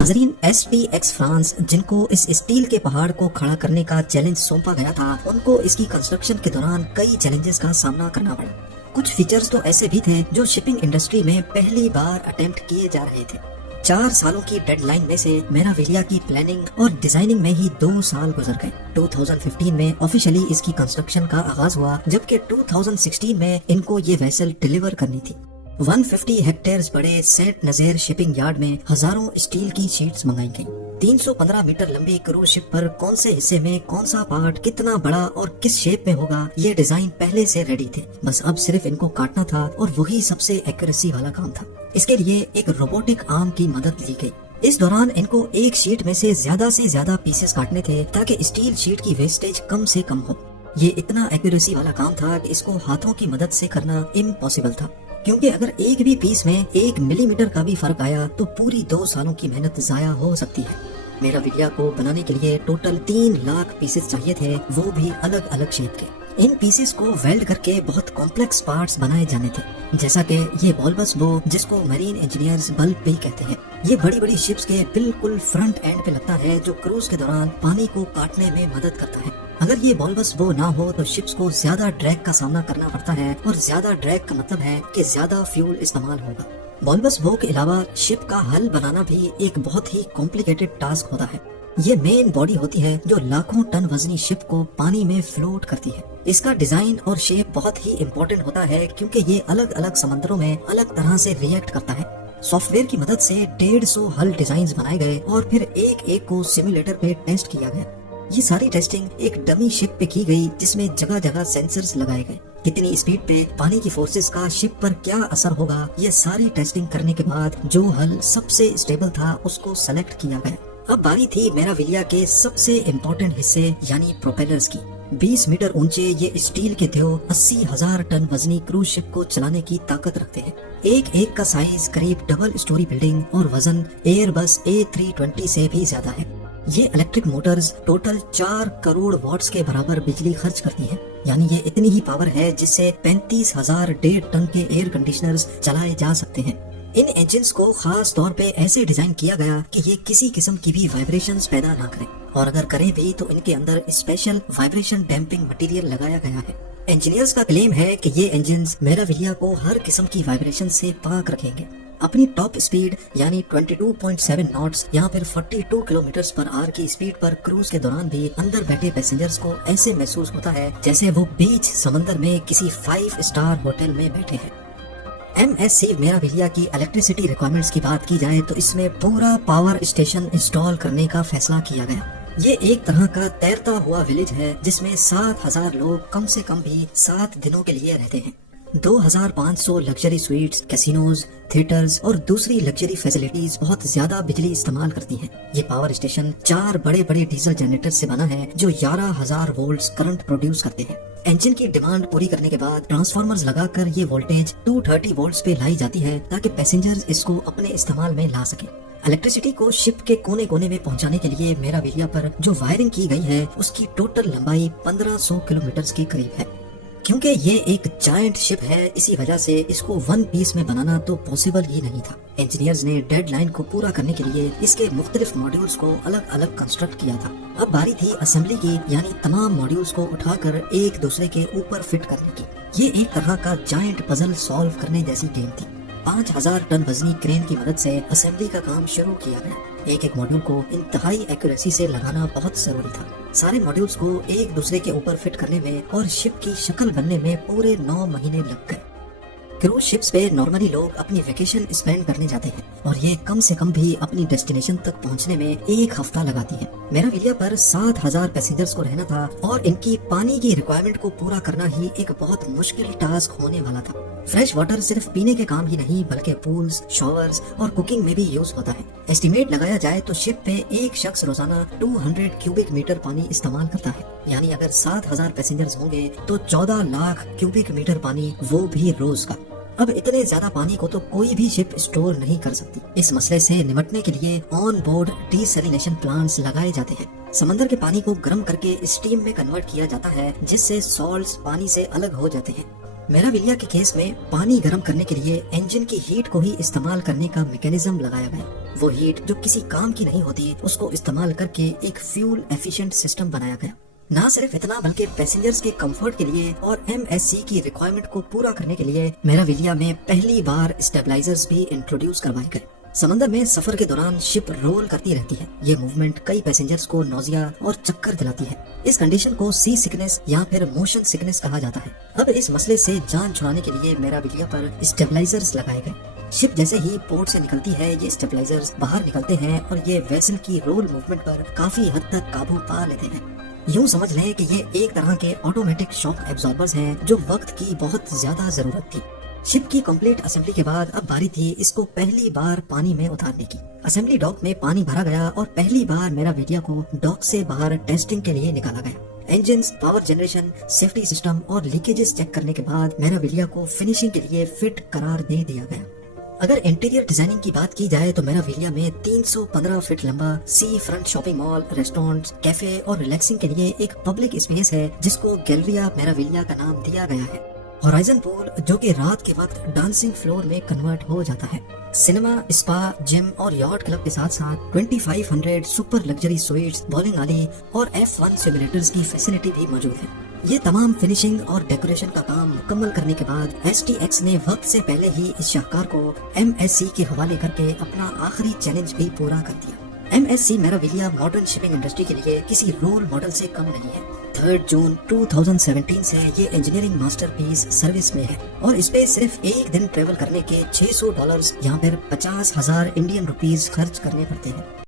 नाजरीन, STX France जिनको इस स्टील के पहाड़ को खड़ा करने का चैलेंज सौंपा गया था, उनको इसकी कंस्ट्रक्शन के दौरान कई चैलेंजेस का सामना करना पड़ा। कुछ फीचर्स तो ऐसे भी थे जो शिपिंग इंडस्ट्री में पहली बार अटेम्प्ट किए जा रहे थे। 4 सालों की डेडलाइन में से मेराविलिया की प्लानिंग और डिजाइनिंग में ही 2 साल गुजर गए। 2015 में ऑफिशियली इसकी कंस्ट्रक्शन का आगाज हुआ, जबकि 2016 में इनको ये वेसल डिलीवर करनी थी। 150 हेक्टेयर्स बड़े सेंट नज़ीर शिपिंग यार्ड में हजारों स्टील की शीट्स मंगाई गईं। 315 मीटर लंबी क्रूज शिप पर कौन से हिस्से में कौन सा पार्ट कितना बड़ा और किस शेप में होगा, ये डिजाइन पहले से रेडी थे। बस अब सिर्फ इनको काटना था और वही सबसे एक्यूरेसी वाला काम था। इसके लिए एक रोबोटिक आर्म की मदद ली गई। इस दौरान इनको एक शीट में से ज्यादा पीसेस काटने थे ताकि स्टील शीट की वेस्टेज कम से कम हो। ये इतना एक्यूरेसी वाला काम था कि इसको हाथों की मदद से करना इम्पॉसिबल था, क्योंकि अगर एक भी पीस में 1 मिलीमीटर का भी फर्क आया तो पूरी 2 सालों की मेहनत जाया हो सकती है। मेराविलिया को बनाने के लिए टोटल 3 लाख पीसेस चाहिए थे, वो भी अलग अलग शेप के। इन पीसेस को वेल्ड करके बहुत कॉम्प्लेक्स पार्ट्स बनाए जाने थे, जैसा कि ये बॉल्बस बो, जिसको मरीन इंजीनियर्स बल्ब भी कहते हैं। ये बड़ी बड़ी शिप्स के बिल्कुल फ्रंट एंड पे लगता है, जो क्रूज के दौरान पानी को काटने में मदद करता है। अगर ये बॉल्बस बो ना हो तो शिप्स को ज्यादा ड्रैग का सामना करना पड़ता है, और ज्यादा ड्रैग का मतलब है कि ज्यादा फ्यूल इस्तेमाल होगा। बॉल्बस बो के अलावा शिप का हल बनाना भी एक बहुत ही कॉम्प्लिकेटेड टास्क होता है। ये मेन बॉडी होती है जो लाखों टन वजनी शिप को पानी में फ्लोट करती है। इसका डिजाइन और शेप बहुत ही इम्पोर्टेंट होता है, क्योंकि ये अलग अलग समंदरों में अलग तरह से रिएक्ट करता है। सॉफ्टवेयर की मदद से 150 हल डिजाइन बनाए गए और फिर एक को सिमुलेटर पे टेस्ट किया गया। ये सारी टेस्टिंग एक डमी शिप पे की गई, जिसमें जगह जगह सेंसर्स लगाए गए। कितनी स्पीड पे पानी की फोर्सेस का शिप पर क्या असर होगा, ये सारी टेस्टिंग करने के बाद जो हल सबसे स्टेबल था उसको सेलेक्ट किया गया। अब बारी थी मेराविलिया के सबसे इम्पोर्टेंट हिस्से यानी प्रोपेलर्स की। 20 मीटर ऊंचे ये स्टील के देव 80,000 टन वजनी क्रूज शिप को चलाने की ताकत रखते हैं। एक का साइज करीब डबल स्टोरी बिल्डिंग और वजन एयरबस A320 से भी ज्यादा है। ये electric motors total 4 crore watts के बराबर बिजली खर्च करती हैं। यानी ये इतनी ही पावर है जिससे 35,000 1.5 टन के एयर कंडीशनर्स चलाए जा सकते हैं। इन इंजन्स को खास तौर पे ऐसे डिजाइन किया गया कि ये किसी किस्म की भी वाइब्रेशंस पैदा ना करें, और अगर करें भी तो इनके अंदर स्पेशल वाइब्रेशन डैम्पिंग मटेरियल लगाया गया है। इंजीनियर्स का क्लेम है कि ये इंजन्स मेराविलिया को हर किस्म की वाइब्रेशन से पाक रखेंगे। अपनी टॉप स्पीड यानी 22.7 नॉट्स या फिर 42 किलोमीटर पर आवर की स्पीड पर क्रूज के दौरान भी अंदर बैठे पैसेंजर्स को ऐसे महसूस होता है जैसे वो बीच समंदर में किसी 5 स्टार होटल में बैठे हैं। MSC मेराविलिया की इलेक्ट्रिसिटी रिक्वायरमेंट्स की बात की जाए तो इसमें पूरा पावर स्टेशन इंस्टॉल करने का फैसला किया गया। ये एक तरह का तैरता हुआ विलेज है, जिसमें 7,000 लोग कम से कम भी 7 दिनों के लिए रहते हैं। 2,500 लग्जरी स्वीट्स, कैसीनोज, थिएटर्स और दूसरी लग्जरी फैसिलिटीज बहुत ज्यादा बिजली इस्तेमाल करती हैं। ये पावर स्टेशन 4 बड़े बड़े डीजल जनरेटर से बना है जो 11,000 वोल्ट्स करंट प्रोड्यूस करते हैं। इंजन की डिमांड पूरी करने के बाद ट्रांसफार्मर्स लगाकर ये वोल्टेज 230 वोल्ट्स पे लाई जाती है, ताकि पैसेंजर्स इसको अपने इस्तेमाल में ला सके। इलेक्ट्रिसिटी को शिप के कोने कोने में पहुंचाने के लिए मेराविलिया पर जो वायरिंग की गई है उसकी टोटल लंबाई 1500 किलोमीटर के करीब है। क्योंकि ये एक जायंट शिप है, इसी वजह से इसको 1 पीस में बनाना तो पॉसिबल ही नहीं था। इंजीनियर्स ने डेडलाइन को पूरा करने के लिए इसके मुख्तलिफ मॉड्यूल्स को अलग अलग कंस्ट्रक्ट किया था। अब बारी थी असेंबली की, यानी तमाम मॉड्यूल्स को उठाकर एक दूसरे के ऊपर फिट करने की। ये एक तरह का जायंट पजल सॉल्व करने जैसी गेम थी। 5,000 टन वजनी क्रेन की मदद से असेंबली का काम शुरू किया गया। एक मॉड्यूल को इंतहाई एक्यूरेसी से लगाना बहुत जरूरी था। सारे मॉड्यूल्स को एक दूसरे के ऊपर फिट करने में और शिप की शक्ल बनने में पूरे 9 महीने लग गए। क्रूज शिप्स पे नॉर्मली लोग अपनी वेकेशन स्पेंड करने जाते हैं, और ये कम से कम भी अपनी डेस्टिनेशन तक पहुंचने में 1 हफ्ता लगाती है। मेराविलिया पर 7,000 पैसेंजर्स को रहना था, और इनकी पानी की रिक्वायरमेंट को पूरा करना ही एक बहुत मुश्किल टास्क होने वाला था। फ्रेश वाटर सिर्फ पीने के काम ही नहीं, बल्कि पूल्स, शॉवर्स और कुकिंग में भी यूज होता है। एस्टिमेट लगाया जाए तो शिप पे एक शख्स रोजाना 200 क्यूबिक मीटर पानी इस्तेमाल करता है। यानी अगर 7,000 पैसेंजर्स होंगे तो 14 लाख क्यूबिक मीटर पानी, वो भी रोज का। अब इतने ज्यादा पानी को तो कोई भी शिप स्टोर नहीं कर सकती। इस मसले से निपटने के लिए ऑन बोर्ड डीसैलिनेशन प्लांट्स लगाए जाते हैं। समंदर के पानी को गर्म करके स्टीम में कन्वर्ट किया जाता है, जिससे सॉल्ट्स पानी से अलग हो जाते हैं। میراویلیا کے کیس میں پانی گرم کرنے کے لیے انجن کی ہیٹ کو ہی استعمال کرنے کا میکینزم لگایا گیا۔ وہ ہیٹ جو کسی کام کی نہیں ہوتی، اس کو استعمال کر کے ایک فیول ایفیشینٹ سسٹم بنایا گیا۔ نہ صرف اتنا بلکہ پیسنجرز کے کمفرٹ کے لیے اور ایم ایس سی کی ریکوائرمنٹ کو پورا کرنے کے لیے میراویلیا میں پہلی بار اسٹیبلائزرز بھی انٹروڈیوس کروائے گئے۔ سمندر میں سفر کے دوران شپ رول کرتی رہتی ہے۔ یہ موومنٹ کئی پیسنجرز کو نوزیا اور چکر دلاتی ہے۔ اس کنڈیشن کو سی سکنس یا پھر موشن سکنس کہا جاتا ہے۔ اب اس مسئلے سے جان چھڑانے کے لیے میراویلیا پر اسٹیبلائزرز لگائے گئے۔ شپ جیسے ہی پورٹ سے نکلتی ہے، یہ اسٹیبلائزرز باہر نکلتے ہیں اور یہ ویسل کی رول موومنٹ پر کافی حد تک قابو پا لیتے ہیں۔ یوں سمجھ لیں کہ یہ ایک طرح کے آٹومیٹک شاک ایبزاربرز ہیں جو وقت کی بہت زیادہ ضرورت تھی۔ شپ کی کمپلیٹ اسمبلی کے بعد اب باری تھی اس کو پہلی بار پانی میں اتارنے کی۔ اسمبلی ڈاک میں پانی بھرا گیا اور پہلی بار میراویلیا کو ڈاک سے باہر ٹیسٹنگ کے لیے نکالا گیا۔ Engines, power generation, safety system اور لیکیجز چیک کرنے کے بعد میراویلیا کو فنیشنگ کے لیے فٹ قرار دے دیا گیا۔ اگر انٹیریئر ڈیزائننگ کی بات کی جائے تو میراویلیا میں 315 فٹ لمبا seafront shopping mall, restaurant, cafe اور ریلیکسنگ کے لیے ایک پبلک اسپیس ہے جس کو گیلریا میراویلیا کا نام دیا گیا ہے۔ ہورائزن پول جو کہ رات کے وقت ڈانسنگ فلور میں کنورٹ ہو جاتا ہے۔ سنیما، اسپا، جم اور یاٹ کلب کے ساتھ ساتھ 2500 سپر لگژری سویٹس، بولنگ آلی اور F1 سیمولیٹرز کی فیسلٹی بھی موجود ہے۔ یہ تمام فنیشنگ اور ڈیکوریشن کا کام مکمل کرنے کے بعد STX نے وقت سے پہلے ہی اس شاہکار کو MSC کے حوالے کر کے اپنا آخری چیلنج بھی پورا کر دیا۔ MSC میراویلیا ماڈرن شپنگ انڈسٹری کے لیے کسی رول ماڈل سے کم نہیں ہے۔ 3 جون 2017 سے یہ انجینئرنگ ماسٹر پیس سروس میں ہے اور اس پہ صرف ایک دن ٹریول کرنے کے $600 یا پھر 50,000 انڈین روپیز خرچ کرنے پڑتے ہیں۔